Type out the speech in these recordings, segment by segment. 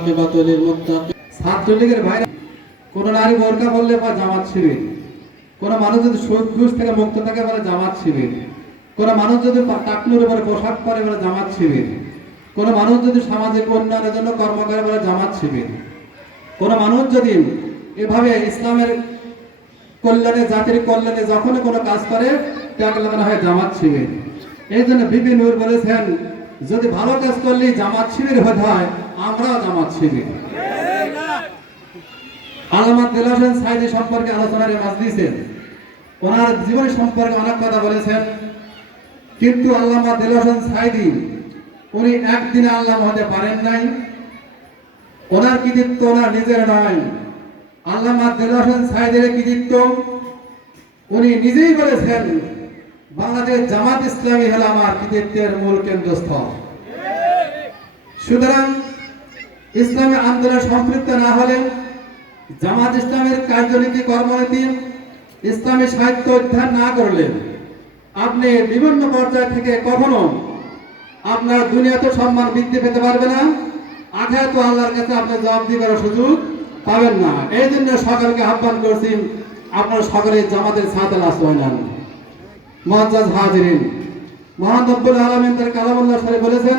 আকিবাতুল মুত্তাকিন ছাত্রলীগের বাইরে কোন নারী বোরকা বললে বা জামাত শিবির। কোন মানুষ যদি সুদ থেকে মুক্ত থাকে বলে জামাত শিবির। কোন মানুষ যদি টাকলুর উপরে পোশাক পরে বলে জামাত শিবির। কোন মানুষ যদি সামাজিক উন্নয়নের জন্য কর্ম করে বলে জামাত শিবির। কোন মানুষ যদি এভাবে ইসলামের কল্যাণে, জাতির কল্যাণে যখন কোনো কাজ করে তাকে লাগানো হয় জামাত শিবির। এই জন্য বিপিন বলেছেন যদি ভালো কাজ করলে জামাত শিবির হতে হয়, আমরাও জামাত শিবির। আলামত দিল হোসেন সাইদি সম্পর্কে আলোচনার মাছ দিয়েছেন। ওনার জীবন সম্পর্কে অনেক কথা বলেছেন। কিন্তু আল্লামা দিল হোসেন সাইদি, উনি একদিনে আল্লাহ হতে পারেন নাই। ওনার কৃতিত্ব ওনার নিজের নয়। আল্লামা দিল হোসেন সাইদের কৃতিত্ব উনি নিজেই বলেছেন। বাংলাদেশ জামাত ইসলামী হলো আমার কৃতিত্বের মূল কেন্দ্রস্থল। সুতরাং ইসলামী আন্দোলনে সম্পৃক্ত না হলে জামাত ইসলামের কার্যনীতি, কর্মনীতি, ইসলামী সাহিত্য অধ্যয়ন না করলে আপনি বিভিন্ন পর্যায় থেকে কখনো আপনার দুনিয়াতে সম্মান বৃদ্ধি পেতে পারবে না। আঘাত আল্লাহর কাছে আপনি জবাব দিবার সুযোগ পাবেন না। এই জন্য সকলকে আহ্বান করছি, আপনার সকলে জামাতের সাথে আশ্রয় নেন। মহাজাজ হাজিরিন। মহান রব্বুল আলামিন তার কালামুল্লাহ শরীফ বলেছেন,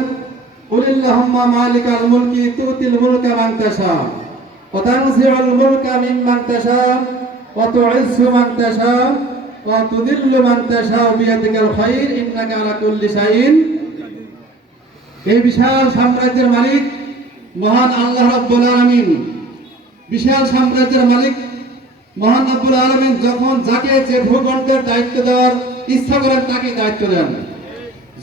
কুলিল্লাহুম্মা মালিকাল মুলকি তুতিল মুলকা মান তাশা, ওয়া তানজিউল মুলকা মিম্মান তাশা, ওয়া তুইজ্জু মান তাশা, ওয়া তুদিল্লু মান তাশা বিয়াদিকাল খায়র ইন্নাকা আলা কুল্লি শাইইন। এই বিশাল সাম্রাজ্যের মালিক, মহান আল্লাহ রাব্বুল আলামিন। বিশাল সাম্রাজ্যের মালিক, মহান রব্বুল আলামিন যখন যাকে যে ভূখণ্ডের দায়িত্ব দেওয়ার ইচ্ছা করেন তাকে দায়িত্ব দেন।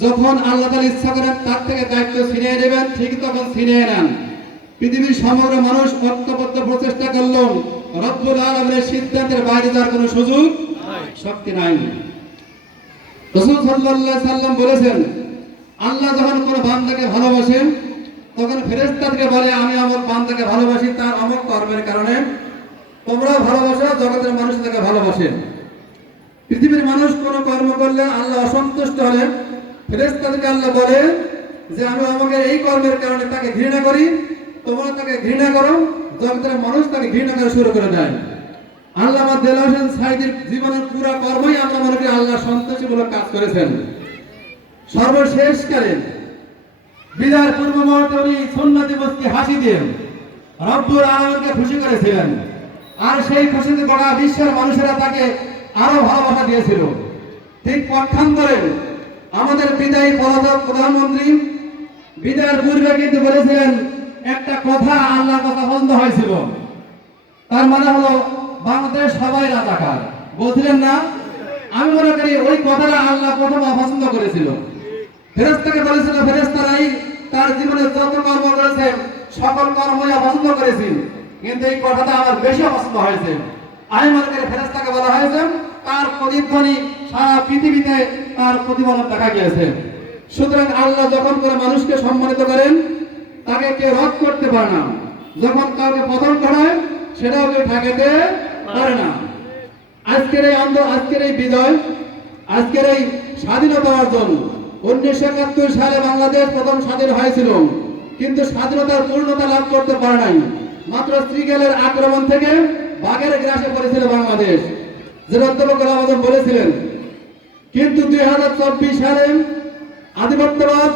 যখন আল্লাহ তাআলা ইচ্ছা করেন তার থেকে দায়িত্ব ছিনিয়ে নেবেন ঠিক তখন ছিনিয়ে নেন। পৃথিবীর সমগ্র মানুষ ঐক্যবদ্ধ প্রচেষ্টা করলেও রব্বুল আলামিনের সিদ্ধান্তের বাইরে যাওয়ার কোনো সুযোগ শক্তি নাই। রাসূল আলাইহি সাল্লাম বলেছেন আল্লাহ যখন কোনো বান্দাকে ভালোবাসেন তখন বলে আমি আমার বান্দাকে ভালোবাসি তার অমক কর্মের কারণে তোমরা ভালোবাসো জগতের মানুষ তাকে ভালোবাসেন পৃথিবীর মানুষ কোন কর্ম করলে আল্লাহ অসন্তুষ্ট হলে ফেরেশতাদেরকে আল্লাহ বলে যে, আমি আমাকে এই কর্মের কারণে তাকে ঘৃণা করি, তোমরা তাকে ঘৃণা করো, জগতের মানুষ তাকে ঘৃণা করা শুরু করে দেয়। আল্লাহ দেল জীবনের পুরো কর্মই আমরা মনে করি আল্লাহ সন্তোষমূলক কাজ করেছেন। সর্বশেষকালে বিদায়ের পূর্ব মুহূর্তে উনি সুন্নাত দিবসকে হাসি দিয়ে রব্বুল আলমকে খুশি করেছিলেন। আর সেই খুশিতে গোটা বিশ্বের মানুষেরা তাকে আরও ভালোবাসা দিয়েছিল। ঠিক পক্ষান্তরে আমাদের বিদায়ী পলাতক প্রধানমন্ত্রী বিদায়ের পূর্বে কিন্তু বলেছিলেন, একটা কথা আল্লাহ কথা বন্ধ হয়েছিল। তার মানে হলো বাংলাদেশ সবাই রাজাকার। বলছিলেন না? আমি মনে করি ওই কথাটা আল্লাহ প্রথম অপছন্দ করেছিল। ফেরেস্তাকে বলেছিল ফেরেস্তারাই তার জীবনে যত কর্ম করেছে, সকল কর্মই অপছন্দ করেছি। কিন্তু এই কথাটা আমার বেশি অপছন্দ হয়েছে। আমি মনে করি ফেরেস্তাকে বলা হয়েছে তার প্রতিধ্বনি সারা পৃথিবীতে তার প্রতিফলন দেখা গিয়েছে। সুতরাং আল্লাহ যখন করে মানুষকে সম্মানিত করেন, তাকে কেউ রদ করতে পারে না। যখন কাউকে পতন করায় সেটাও কেউ ঠেকাতে পারে না। আজকের এই আন্দোলন আজকের এই বিজয়, আজকের এই স্বাধীনতা অর্জন, উনিশশো একাত্তর সালে বাংলাদেশ প্রথম স্বাধীন হয়েছিল। কিন্তু স্বাধীনতার পূর্ণতা লাভ করতে পারে নাই। মাত্র শ্রীগেলের আক্রমণ থেকে বাঘের গ্রাসে পড়েছিল বাংলাদেশ। যেটা বলেছিলেন কিন্তু দুই হাজার চব্বিশ সালে আধিপত্যবাদ